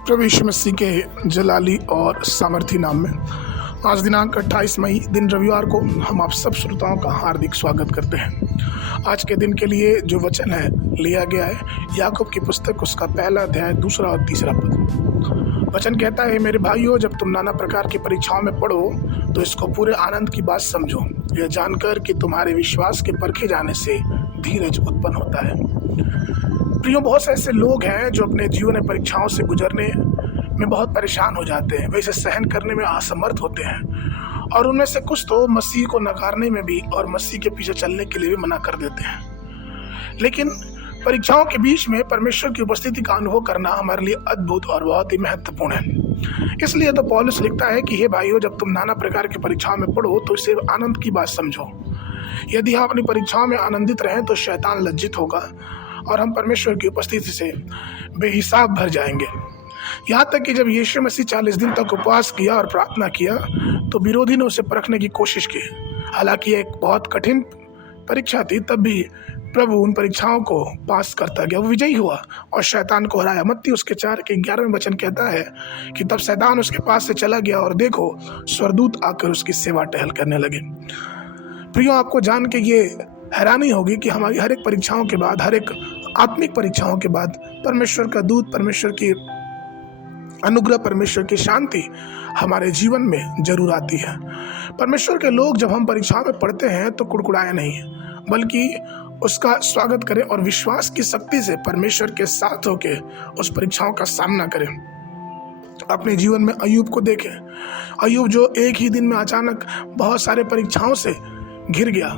प्रभु यीशु मसीह के जलाली और सामर्थी नाम में आज दिनांक 28 मई दिन रविवार को हम आप सब श्रोताओं का हार्दिक स्वागत करते हैं। आज के दिन के लिए जो वचन है लिया गया है याकूब की पुस्तक उसका पहला अध्याय 2 और 3 पद। वचन कहता है, मेरे भाइयों, जब तुम नाना प्रकार की परीक्षाओं में पढ़ो तो इसको पूरे आनंद की बात समझो, यह जानकर कि तुम्हारे विश्वास के परखे जाने से धीरज उत्पन्न होता है। प्रियो, बहुत से ऐसे लोग हैं जो अपने जीवन में परीक्षाओं से गुजरने में बहुत परेशान हो जाते हैं, वे इसे सहन करने में असमर्थ होते हैं और उनमें से कुछ तो मसीह को नकारने में भी और मसीह के पीछे चलने के लिए भी मना कर देते हैं। लेकिन परीक्षाओं के बीच में परमेश्वर की उपस्थिति का अनुभव करना हमारे लिए अद्भुत और बहुत ही महत्वपूर्ण है। इसलिए तो पौलुस लिखता है कि हे भाइयों, जब तुम नाना प्रकार की परीक्षाओं में पढ़ो तो इसे आनंद की बात समझो। यदि हम अपनी परीक्षाओं में आनंदित रहें तो शैतान लज्जित होगा और हम परमेश्वर की उपस्थिति से बेहिसाब भर जाएंगे। यहाँ तक कि जब यीशु मसीह 40 दिन तक उपवास किया और प्रार्थना किया तो विरोधी ने उसे परखने की कोशिश की। हालांकि एक बहुत कठिन परीक्षा थी, तब भी प्रभु उन परीक्षाओं को पास करता गया, वो विजयी हुआ और शैतान को हराया। मत्ती उसके 4:11 वचन कहता है कि तब शैतान उसके पास से चला गया और देखो, स्वर्गदूत आकर उसकी सेवा टहल करने लगे। प्रियो, आपको जान के ये हैरानी होगी कि हमारी हर एक परीक्षाओं के बाद, हर एक आत्मिक परीक्षाओं के बाद परमेश्वर का दूत, परमेश्वर की अनुग्रह, परमेश्वर की शांति हमारे जीवन में जरूर आती है। परमेश्वर के लोग जब हम परीक्षाओं में पढ़ते हैं तो कुड़कुड़ाए नहीं, बल्कि उसका स्वागत करें और विश्वास की शक्ति से परमेश्वर के साथ होके उस परीक्षाओं का सामना करें। अपने जीवन में अय्यूब को देखें। अय्यूब जो एक ही दिन में अचानक बहुत सारे परीक्षाओं से घिर गया,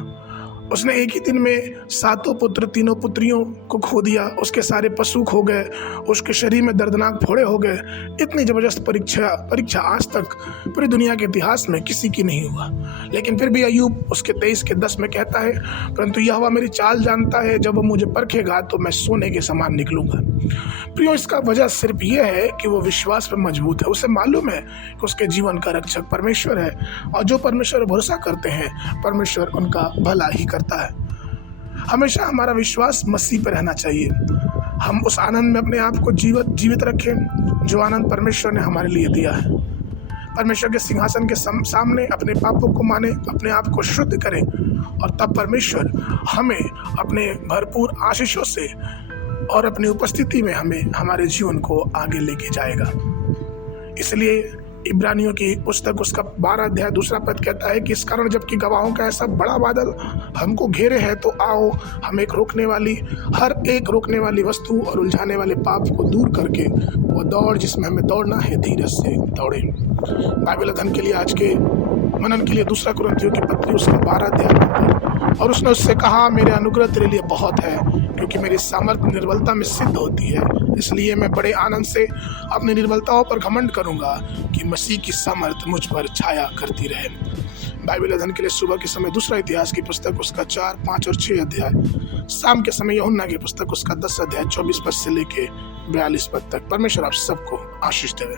उसने एक ही दिन में 7 पुत्र 3 पुत्रियों को खो दिया, उसके सारे पशु खो गए, उसके शरीर में दर्दनाक फोड़े हो गए। इतनी जबरदस्त परीक्षा आज तक पूरी दुनिया के इतिहास में किसी की नहीं हुआ। लेकिन फिर भी अय्यूब उसके 23:10 में कहता है, परंतु यहोवा मेरी चाल जानता है, जब वो मुझे परखेगा तो मैं सोने के समान निकलूंगा। प्रियो, इसका वजह सिर्फ ये है कि वो विश्वास पर मजबूत है। उसे मालूम है कि उसके जीवन का रक्षक परमेश्वर है और जो परमेश्वर पर भरोसा करते हैं परमेश्वर उनका भला ही करता है। हमेशा हमारा विश्वास मसीह पर रहना चाहिए। हम उस आनंद में अपने आप को जीवित रखें जो आनंद परमेश्वर ने हमारे लिए दिया है। परमेश्वर के सिंहासन के सामने अपने पापों को माने, अपने आप को शुद्ध करें और तब परमेश्वर हमें अपने भरपूर आशीषों से और अपनी उपस्थिति में हमें हमारे जीवन को आगे लेके जाएगा। इसलिए इब्रानियों की पुस्तक उसका 12 अध्याय 2 पद कहता है कि इस कारण जबकि गवाहों का ऐसा बड़ा बादल हमको घेरे है तो आओ हम हर एक रोकने वाली वस्तु और उलझाने वाले पाप को दूर करके वो दौड़ जिसमें हमें दौड़ना है धीरज से दौड़े। बाइबल अध्ययन के लिए आज के मनन के लिए 2 कुरिन्थियों की पत्री उसका 12 अध्याय और उसने उससे कहा, मेरे अनुग्रह तेरे लिए बहुत है क्योंकि मेरी सामर्थ्य निर्बलता में सिद्ध होती है। इसलिए मैं बड़े आनंद से अपनी निर्बलताओं पर घमंड करूंगा कि मसीह की सामर्थ्य मुझ पर छाया करती रहे। बाइबल अध्ययन के लिए सुबह के समय 2 इतिहास की पुस्तक उसका 4, 5 और 6 अध्याय, शाम के समय यूहन्ना की पुस्तक उसका 10 अध्याय 24 पद से लेके 42 पद तक। परमेश्वर आप सबको आशीष देवे।